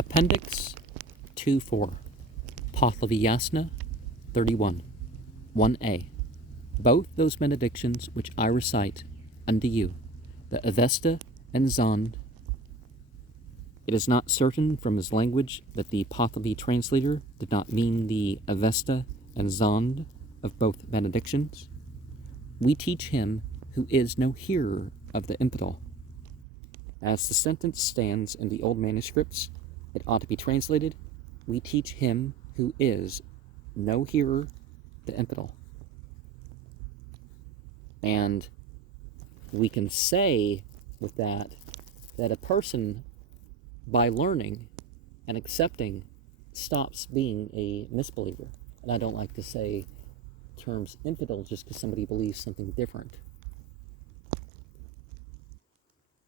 Appendix 2.4 Pahlavi Yasna 31 1a. Both those benedictions which I recite unto you, the Avesta and Zond. It is not certain from his language that the Pahlavi translator did not mean the Avesta and Zond of both benedictions. We teach him who is no hearer of the infidel. As the sentence stands in the old manuscripts, it ought to be translated, we teach him who is no hearer the infidel. And we can say with that a person, by learning and accepting, stops being a misbeliever. And I don't like to say terms infidel just because somebody believes something different.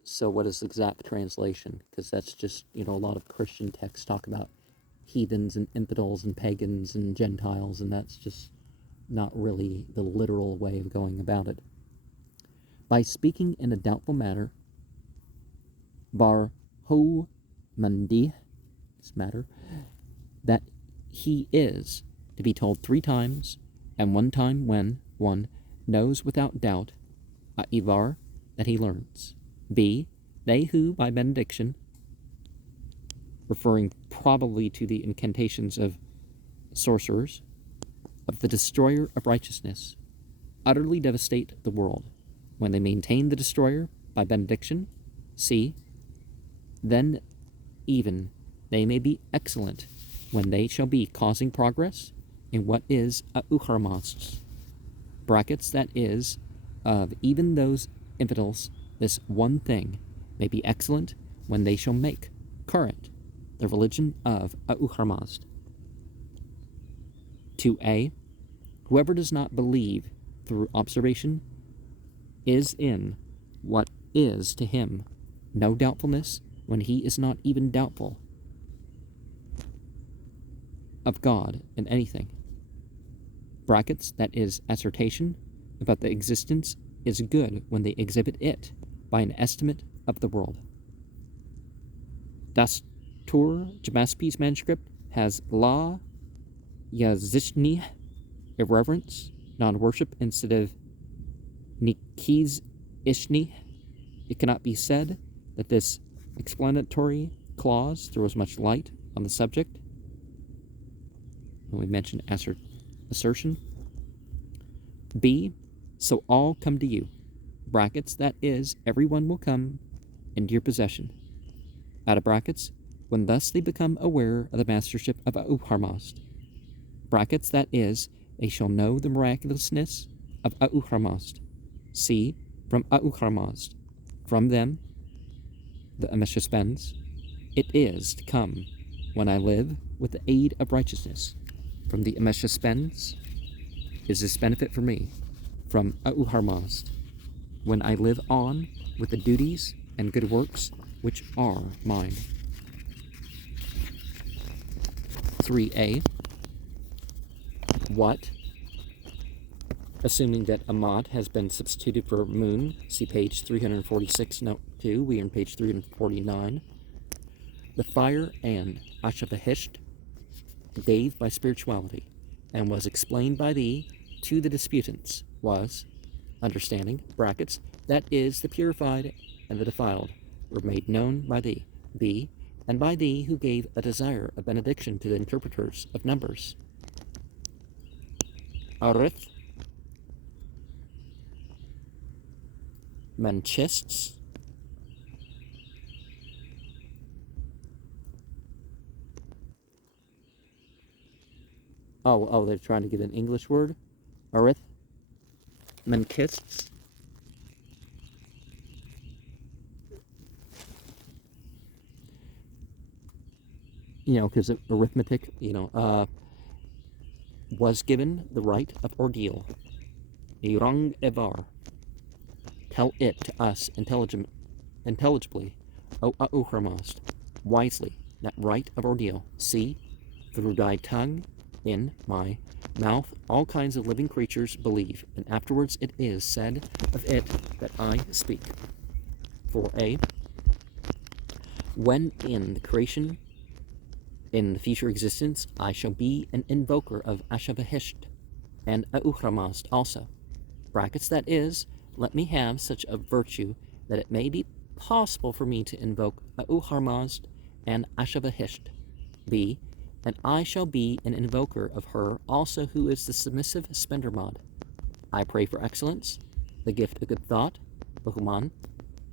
So what is the exact translation? Because that's just, a lot of Christian texts talk about heathens and infidels and pagans and Gentiles, and that's just not really the literal way of going about it. By speaking in a doubtful matter, bar ho mandi, this matter, that he is to be told 3 times, and 1 time when one knows without doubt, ivar, that he learns. B, they who by benediction, referring probably to the incantations of sorcerers, of the destroyer of righteousness, utterly devastate the world, when they maintain the destroyer by benediction. C, then even they may be excellent when they shall be causing progress in what is aucharmos, brackets, that is, of even those infidels, this one thing may be excellent when they shall make current the religion of aucharmos. 2a. Whoever does not believe through observation is in what is to him no doubtfulness when he is not even doubtful of God in anything. Brackets, that is, assertion about the existence is good when they exhibit it by an estimate of the world. Das Tur Jamaspe's manuscript has la yazishni, irreverence, non-worship, instead of nikiz ishni. It cannot be said that this explanatory clause throws much light on the subject. And we mentioned assertion. B, so all come to you, brackets, that is, everyone will come into your possession, out of brackets, when thus they become aware of the mastership of aucharmos, brackets, that is, they shall know the miraculousness of aucharmos. C, from aucharmos, from them, the ameshaspens, it is to come when I live with the aid of righteousness. From the ameshaspens is this benefit for me, from aucharmos, when I live on with the duties and good works which are mine. 3a. What, assuming that Amat has been substituted for moon, see page 346, note 2, we are on page 349. The fire and Ashavahisht gave by spirituality, and was explained by thee to the disputants, was understanding, brackets, that is, the purified and the defiled, were made known by thee. B, and by thee who gave a desire of benediction to the interpreters of numbers. Arith, manchists, they're trying to get an English word. Arith, manchists. Because arithmetic, was given the right of ordeal. Irang evar. Tell it to us intelligibly, O aucharmos, wisely, that right of ordeal. See, through thy tongue, in my mouth, all kinds of living creatures believe, and afterwards it is said of it that I speak. 4a. When in the creation In the future existence, I shall be an invoker of Ashavahisht and Auhramazd also. Brackets, that is, let me have such a virtue that it may be possible for me to invoke Auhramazd and Ashavahisht. B. And I shall be an invoker of her also who is the submissive Spendermod. I pray for excellence, the gift of good thought, Bahuman.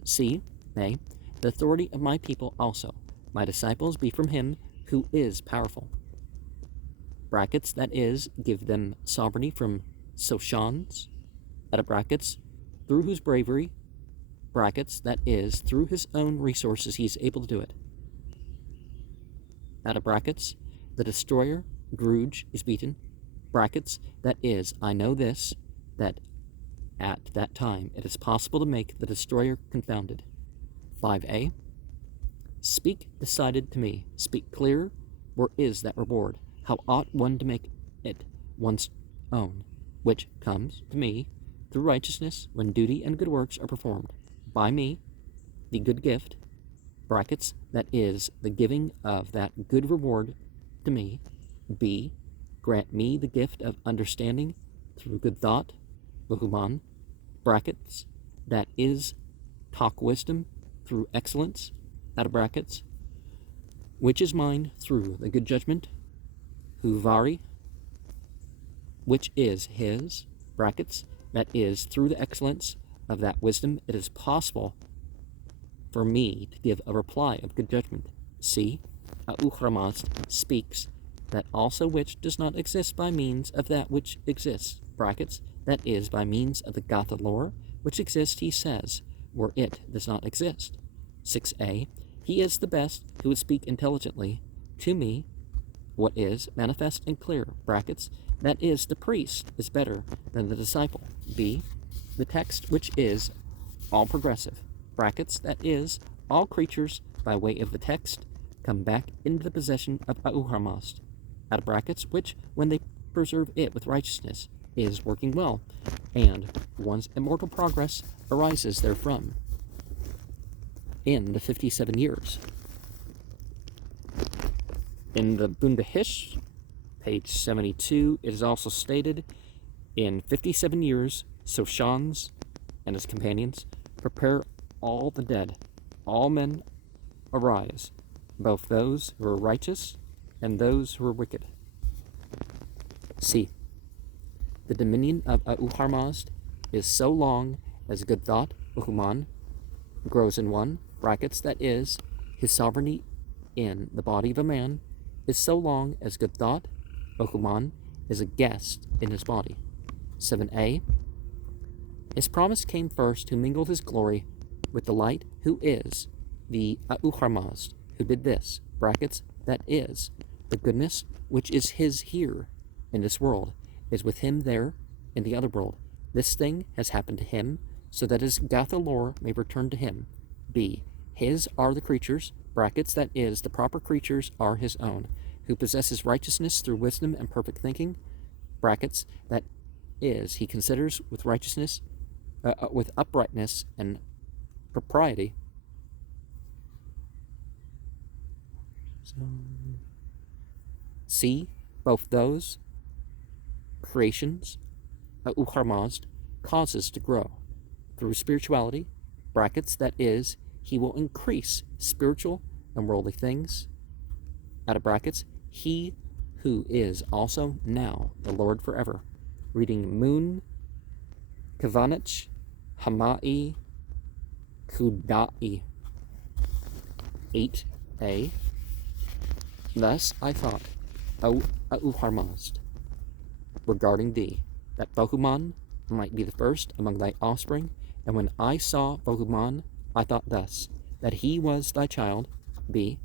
C. Nay, the authority of my people also. My disciples be from him who is powerful. Brackets, that is, give them sovereignty from Soshans, out of brackets, through whose bravery, brackets, that is, through his own resources he is able to do it. Out of brackets, the destroyer, Gruge, is beaten. Brackets, that is, I know this, that at that time it is possible to make the destroyer confounded. 5a. Speak decided to me, speak clear, where is that reward? How ought one to make it one's own, which comes to me through righteousness when duty and good works are performed by me, the good gift, brackets, that is, the giving of that good reward to me. B. Grant me the gift of understanding through good thought, Bahuman, brackets, that is, talk wisdom through excellence, out of brackets, which is mine through the good judgment, Huvari, which is his, brackets, that is, through the excellence of that wisdom, it is possible for me to give a reply of good judgment. C. Auhramazd speaks that also which does not exist by means of that which exists, brackets, that is, by means of the Gatha lore, which exists, he says, where it does not exist. 6a. He is the best who would speak intelligently to me what is manifest and clear, brackets, that is, the priest is better than the disciple. B. The text which is all progressive, brackets, that is, all creatures by way of the text come back into the possession of Auhramazd, out of brackets, which, when they preserve it with righteousness, is working well, and one's immortal progress arises therefrom. In the 57 years. In the Bundahish, page 72, it is also stated, in 57 years, Soshans and his companions prepare all the dead, all men arise, both those who are righteous and those who are wicked. C. The dominion of Auhramazd is so long as good thought, Uhuman, grows in one, brackets, that is, his sovereignty in the body of a man is so long as good thought, Uhuman, is a guest in his body. 7a. His promise came first who mingled his glory with the light who is the Auhramazd, who did this, brackets, that is, the goodness which is his here in this world is with him there in the other world. This thing has happened to him, so that his Gatha lore may return to him. B. His are the creatures, brackets, that is, the proper creatures are his own, who possesses righteousness through wisdom and perfect thinking, brackets, that is, he considers with righteousness, with uprightness and propriety. C. Both those creations, Auhramazd, causes to grow through spirituality, brackets, that is, he will increase spiritual and worldly things, out of brackets, he who is also now the Lord forever. Reading Moon, Kavanich, Hamai, Kudai. 8a. Thus I thought, O Auhramazd, regarding thee, that Bohuman might be the first among thy offspring, and when I saw Bohuman, I thought thus, that he was thy child. B.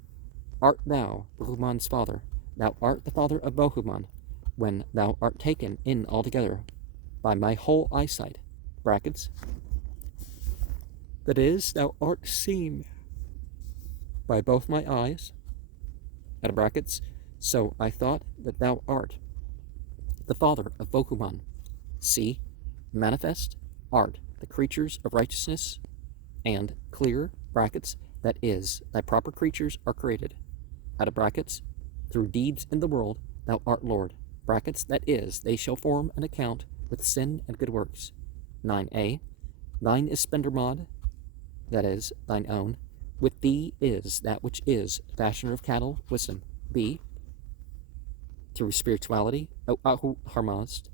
Art thou Bohuman's father? Thou art the father of Bohuman, when thou art taken in altogether by my whole eyesight, brackets, that is, thou art seen by both my eyes, out of brackets, so I thought that thou art the father of Bohuman. C. Manifest art the creatures of righteousness, and clear, brackets, that is, thy proper creatures are created, out of brackets, through deeds in the world, thou art Lord. Brackets, that is, they shall form an account with sin and good works. 9a. Thine is spendermod, that is, thine own. With thee is that which is, fashioner of cattle, wisdom. B. Through spirituality, O Ahu Harmazd,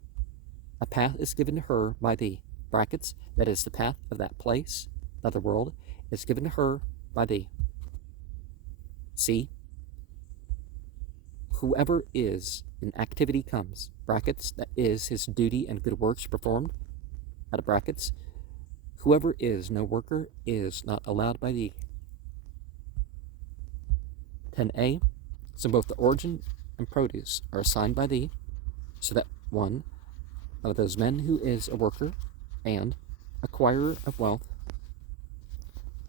a path is given to her by thee. Brackets, that is, the path of that place, other world, is given to her by thee. C. Whoever is in activity comes, brackets, that is, his duty and good works performed, out of brackets. Whoever is no worker is not allowed by thee. 10a. So both the origin and produce are assigned by thee, so that one of those men who is a worker and acquirer of wealth.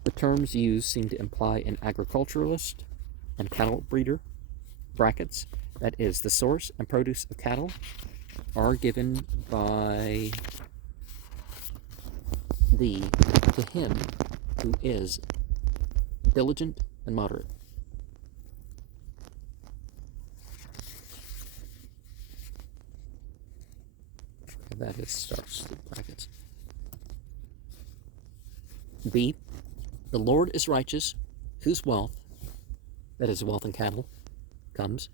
The terms used seem to imply an agriculturalist and cattle breeder. Brackets, that is, the source and produce of cattle are given by thee to him who is diligent and moderate. That is starts the brackets. B. The Lord is righteous, whose wealth, that is, wealth and cattle, comes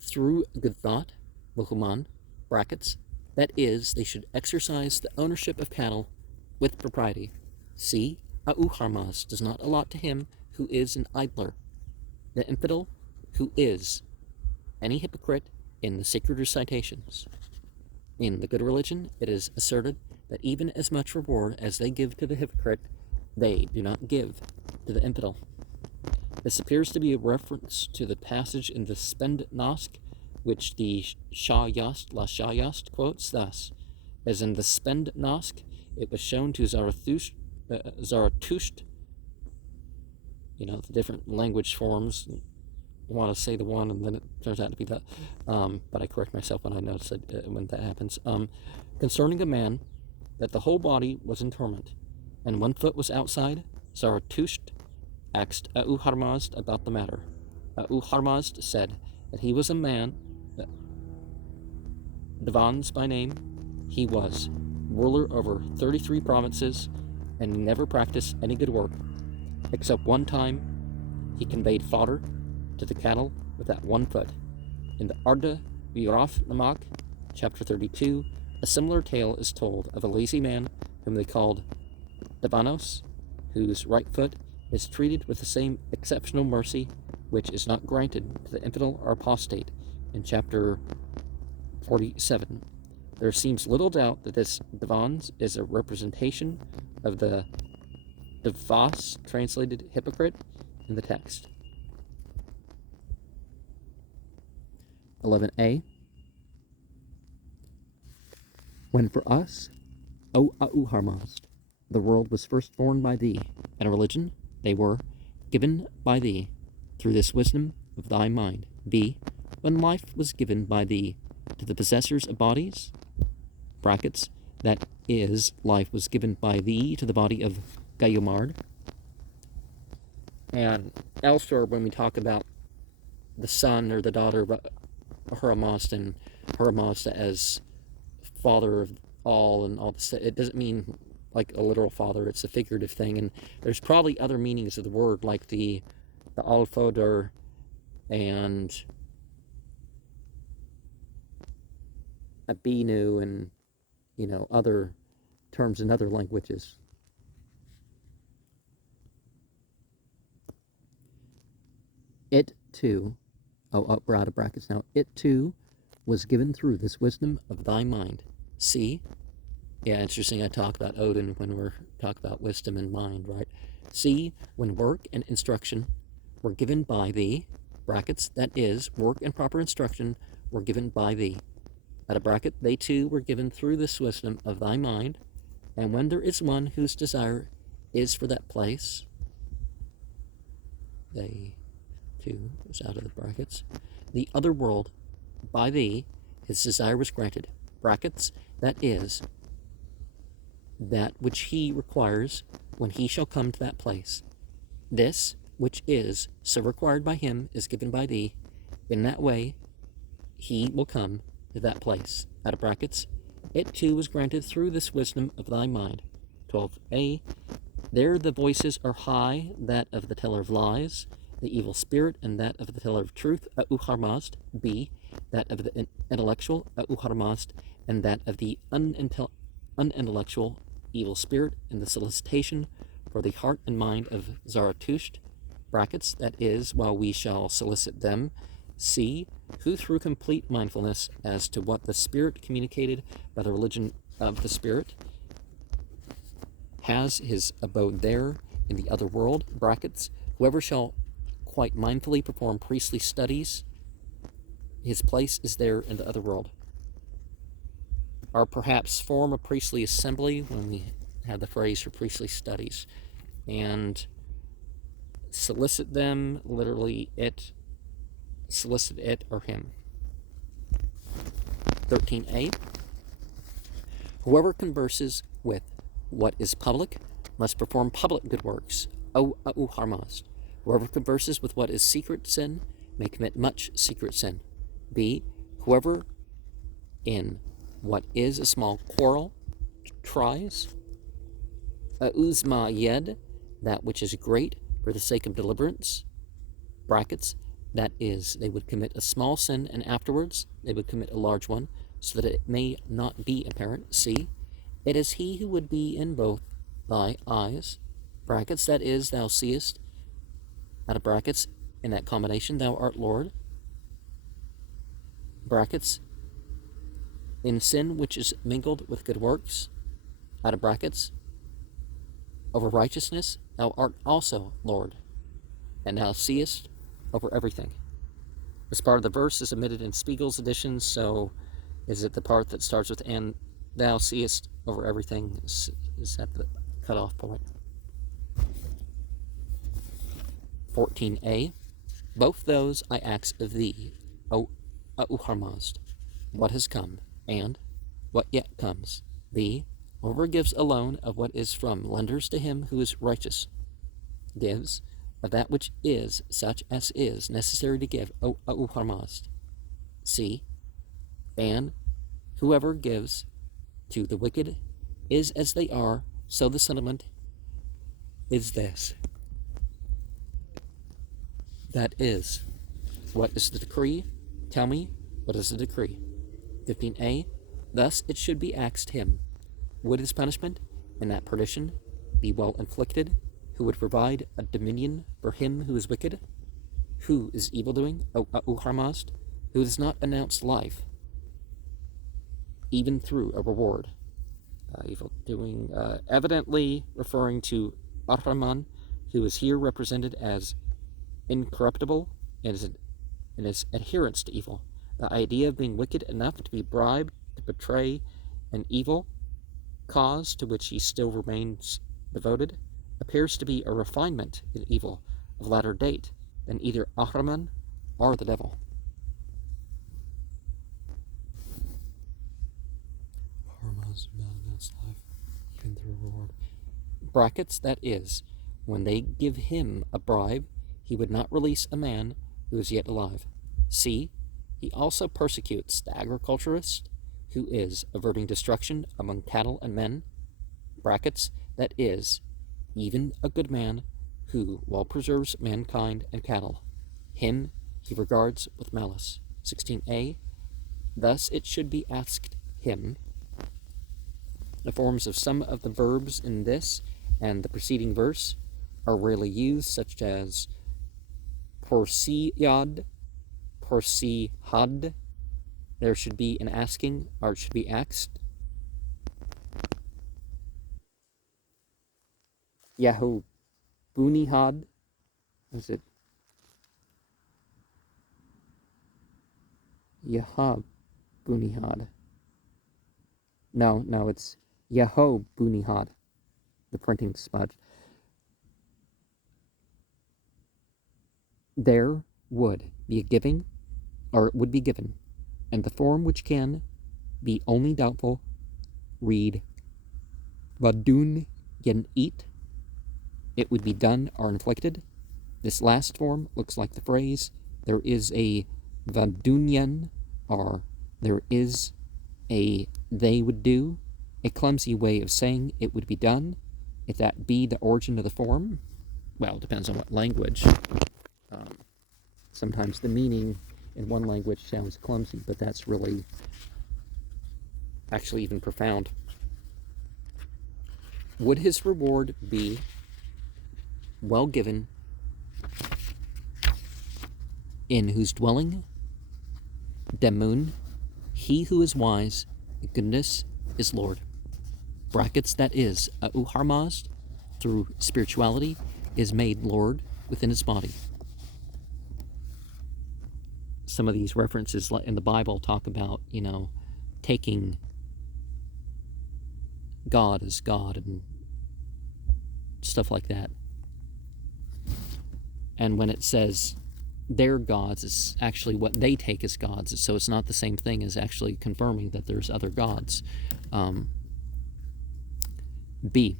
through good thought, Wuhuman, brackets, that is, they should exercise the ownership of cattle with propriety. C. A'u Harmaz does not allot to him who is an idler, the infidel who is any hypocrite in the sacred recitations. In the good religion, it is asserted that even as much reward as they give to the hypocrite, they do not give to the infidel. This appears to be a reference to the passage in the Spend Nosk, which the Shah Yast quotes thus: as in the Spend Nosk, it was shown to Zarathustra, the different language forms. You want to say the one, and then it turns out to be that. But I correct myself when I notice it when that happens. Concerning a man, that the whole body was in torment, and one foot was outside, Zarathustra asked A'u Harmazd about the matter. A'u Harmazd said that he was a man, Devans by name, he was ruler over 33 provinces, and he never practiced any good work, except one time he conveyed fodder to the cattle with that 1 foot. In the Arda Viraf Namak, chapter 32, a similar tale is told of a lazy man whom they called Devanos, whose right foot is treated with the same exceptional mercy which is not granted to the infidel or apostate in chapter 47. There seems little doubt that this Devans is a representation of the Devas, translated hypocrite, in the text. 11a. When for us, O A'u Harmazd, the world was first formed by thee, and a religion, they were given by thee through this wisdom of thy mind. B. When life was given by thee to the possessors of bodies, brackets, that is, life was given by thee to the body of Gayumard. And elsewhere, when we talk about the son or the daughter of Haramazda and Haramazda as father of all and all this, it doesn't mean like a literal father, it's a figurative thing. And there's probably other meanings of the word, like the Al-Fodor and Abinu and, other terms in other languages. It too, we're out of brackets now. It too was given through this wisdom of thy mind. See? Yeah, interesting. I talk about Odin when we're talking about wisdom and mind, right? See, when work and instruction were given by thee, brackets, that is, work and proper instruction were given by thee. Out of bracket, they too were given through this wisdom of thy mind, and when there is one whose desire is for that place, they too was out of the brackets, the other world, by thee, his desire was granted. Brackets, that is, that which he requires when he shall come to that place. This, which is so required by him, is given by thee, In that way, he will come to that place. Out of brackets, it too was granted through this wisdom of thy mind. 12a. There the voices are high, that of the teller of lies, the evil spirit, and that of the teller of truth, uharmazd. B. That of the intellectual, uharmazd, and that of the unintellectual evil spirit, and the solicitation for the heart and mind of Zarathustra, brackets, that is, while we shall solicit them. C. Who through complete mindfulness as to what the spirit communicated by the religion of the spirit has his abode there in the other world, brackets, whoever shall quite mindfully perform priestly studies, his place is there in the other world. Or perhaps form a priestly assembly when we have the phrase for priestly studies, and solicit them, literally solicit it or him. 13a. Whoever converses with what is public must perform public good works, harmazd. Whoever converses with what is secret sin may commit much secret sin. B. Whoever in what is a small quarrel tries, uzma yed, that which is great for the sake of deliverance, brackets, that is, they would commit a small sin and afterwards they would commit a large one, so that it may not be apparent. C. It is he who would be in both thy eyes, brackets, that is, thou seest, out of brackets, in that combination, thou art Lord, brackets, in sin which is mingled with good works, out of brackets, over righteousness, thou art also Lord, and thou seest over everything. This part of the verse is omitted in Spiegel's edition, so is it the part that starts with "and thou seest over everything" is at the cutoff point? 14a. Both those I ask of thee, O Uharmazd, what has come, and what yet comes. B. Whoever gives alone of what is from lenders to him who is righteous, gives of that which is such as is necessary to give, O Uharmazd. C. And whoever gives to the wicked is as they are, so the sentiment is this. That is, what is the decree? Tell me, what is the decree? 15a. Thus it should be asked him, would his punishment, and that perdition, be well inflicted, who would provide a dominion for him who is wicked, who is evil-doing, O Uharmazd, who does not announce life, even through a reward. Evil-doing, evidently referring to Ahriman, who is here represented as incorruptible and his adherence to evil. The idea of being wicked enough to be bribed to betray an evil cause to which he still remains devoted appears to be a refinement in evil of latter date than either Ahriman or the devil. Brackets, that is, when they give him a bribe, he would not release a man who is yet alive. C. He also persecutes the agriculturist who is averting destruction among cattle and men, brackets, that is, even a good man who well preserves mankind and cattle. Him he regards with malice. 16a. Thus it should be asked him. The forms of some of the verbs in this and the preceding verse are rarely used, such as Porsiyad, Porsihad. There should be an asking, or it should be asked. Yahoo Bunihad. Is it Yahab Bunihad? No, it's Yahoo Bunihad, the printing smudge. There would be a giving, or would be given, and the form which can be only doubtful, read Vadun Gen Eat. It would be done or inflicted. This last form looks like the phrase, there is a Vadunyan are there is a they would do, a clumsy way of saying it would be done, if that be the origin of the form. Well, it depends on what language. Sometimes the meaning in one language sounds clumsy, but that's really actually even profound. Would his reward be well given, in whose dwelling, Demun, he who is wise, goodness is Lord. Brackets, that is, Uharmazd, through spirituality, is made Lord within his body. Some of these references in the Bible talk about, taking God as God and stuff like that. And when it says their gods, it's actually what they take as gods. So it's not the same thing as actually confirming that there's other gods. B.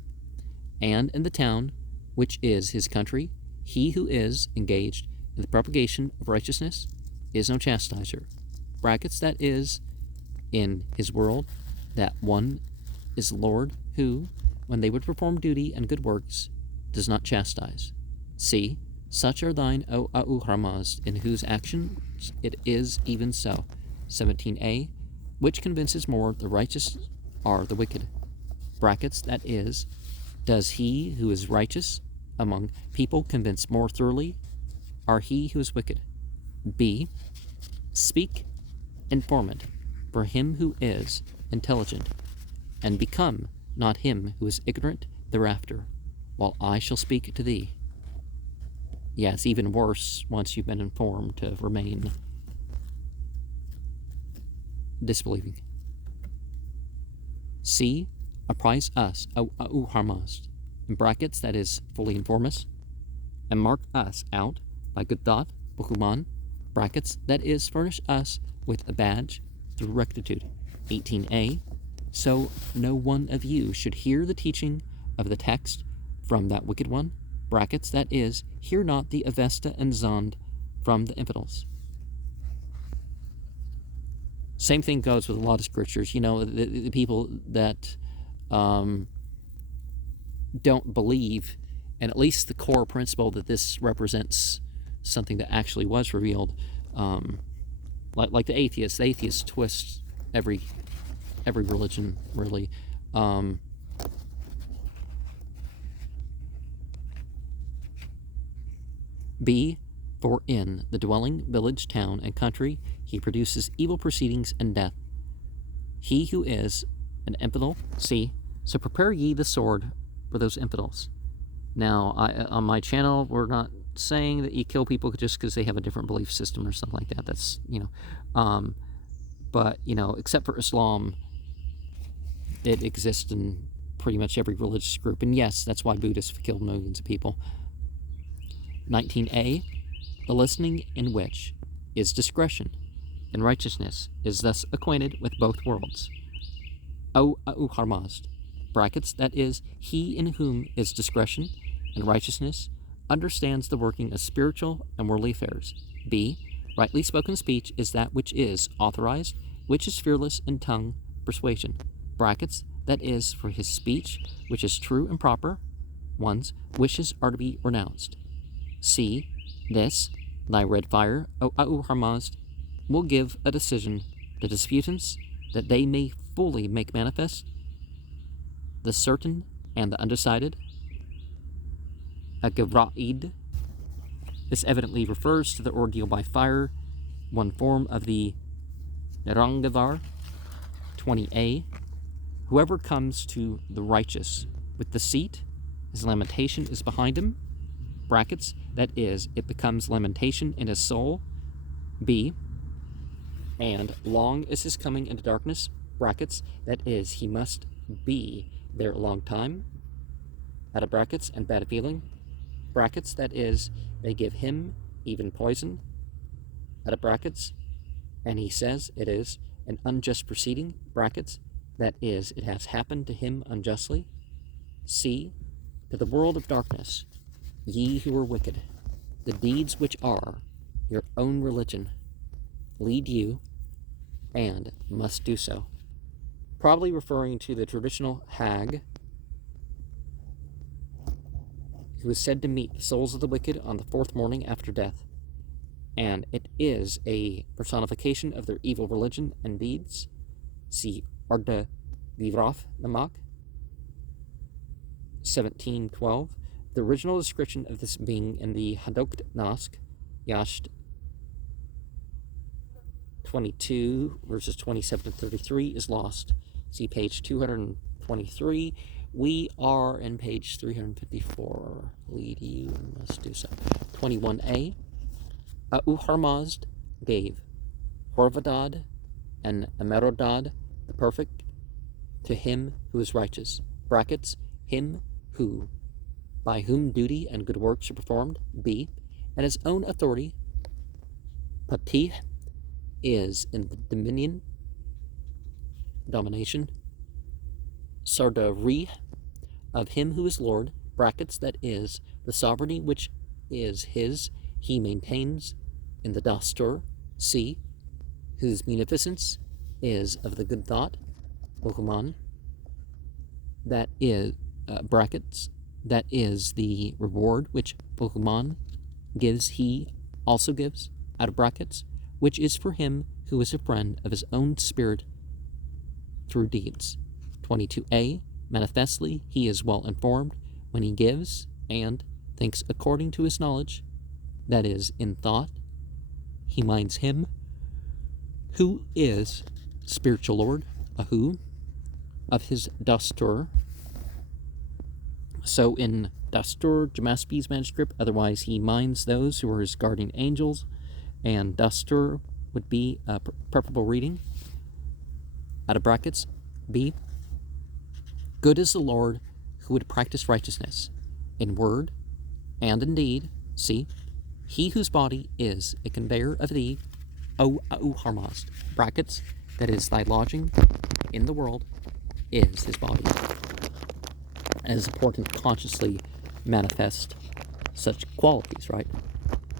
And in the town, which is his country, he who is engaged in the propagation of righteousness is no chastiser. Brackets, that is, in his world, that one is Lord who, when they would perform duty and good works, does not chastise. C. Such are thine, O Ahura-Mazda, in whose actions it is even so. 17a. Which convinces more the righteous are the wicked. Brackets, that is, does he who is righteous among people convince more thoroughly, are he who is wicked. B. Speak informant for him who is intelligent, and become not him who is ignorant thereafter, while I shall speak to thee. Yeah, it's even worse once you've been informed to remain disbelieving. C. Apprise us, O Ahura-Mazda, in brackets, that is, fully inform us, and mark us out by good thought, Bukuman, brackets, that is, furnish us with a badge through rectitude. 18a. So no one of you should hear the teaching of the text from that wicked one, brackets, that is, hear not the Avesta and Zond from the infidels. Same thing goes with a lot of scriptures. The people that don't believe, and at least the core principle that this represents something that actually was revealed, like the atheists. The atheists twist every religion, really. B. For in the dwelling, village, town, and country he produces evil proceedings and death. He who is an infidel. C. So prepare ye the sword for those infidels. Now, on my channel, we're not saying that you kill people just because they have a different belief system or something like that. That's, but, except for Islam, it exists in pretty much every religious group. And yes, that's why Buddhists have killed millions of people. 19a. The listening in which is discretion, and righteousness is thus acquainted with both worlds. O Ahura-Mazda, brackets, that is, he in whom is discretion and righteousness understands the working of spiritual and worldly affairs. B. Rightly spoken speech is that which is authorized, which is fearless in tongue persuasion. Brackets, that is, for his speech, which is true and proper, one's wishes are to be renounced. C. This, thy red fire, O Ahura-Mazda, will give a decision to disputants, that they may fully make manifest the certain and the undecided. A Gavra'id. This evidently refers to the ordeal by fire, one form of the Nerangavar. 20a. Whoever comes to the righteous with deceit, his lamentation is behind him. Brackets, that is, it becomes lamentation in his soul. B. And long is his coming into darkness. Brackets, that is, he must be there a long time. Out of brackets, and bad feeling. Brackets, that is, they give him even poison. Out of brackets, and he says it is an unjust proceeding. Brackets, that is, it has happened to him unjustly. C. To the world of darkness, ye who are wicked, the deeds which are your own religion, lead you, and must do so. Probably referring to the traditional Haug, who is said to meet the souls of the wicked on the fourth morning after death, and it is a personification of their evil religion and deeds. See Arda Vivraf Namak, 1712. The original description of this being in the Hadokt Nask, Yasht 22, verses 27 to 33, is lost. See page 223. We are in page 354. Lead you and must do so. 21a. Harmazd gave Horvadad and Amerodad the perfect to him who is righteous. Brackets, him who, by whom duty and good works are performed. B. And his own authority, Patih, is in the domination, Sardari, of him who is Lord, brackets, that is, the sovereignty which is his, he maintains in the Dastur. C. Whose munificence is of the good thought, Bohuman, that is, brackets, that is the reward which Bohuman gives, he also gives, out of brackets, which is for him who is a friend of his own spirit through deeds. 22a. Manifestly, he is well informed when he gives and thinks according to his knowledge, that is, in thought. He minds him who is spiritual Lord, Ahu, of his Dastur. So in Dastur, Jamaspi's manuscript, otherwise he minds those who are his guardian angels, and Dastur would be a preferable reading. Out of brackets, B. Good is the Lord who would practice righteousness in word and in deed. C. He whose body is a conveyor of thee, O Harmazd, brackets, that is thy lodging in the world, is his body. And it is important to consciously manifest such qualities, right?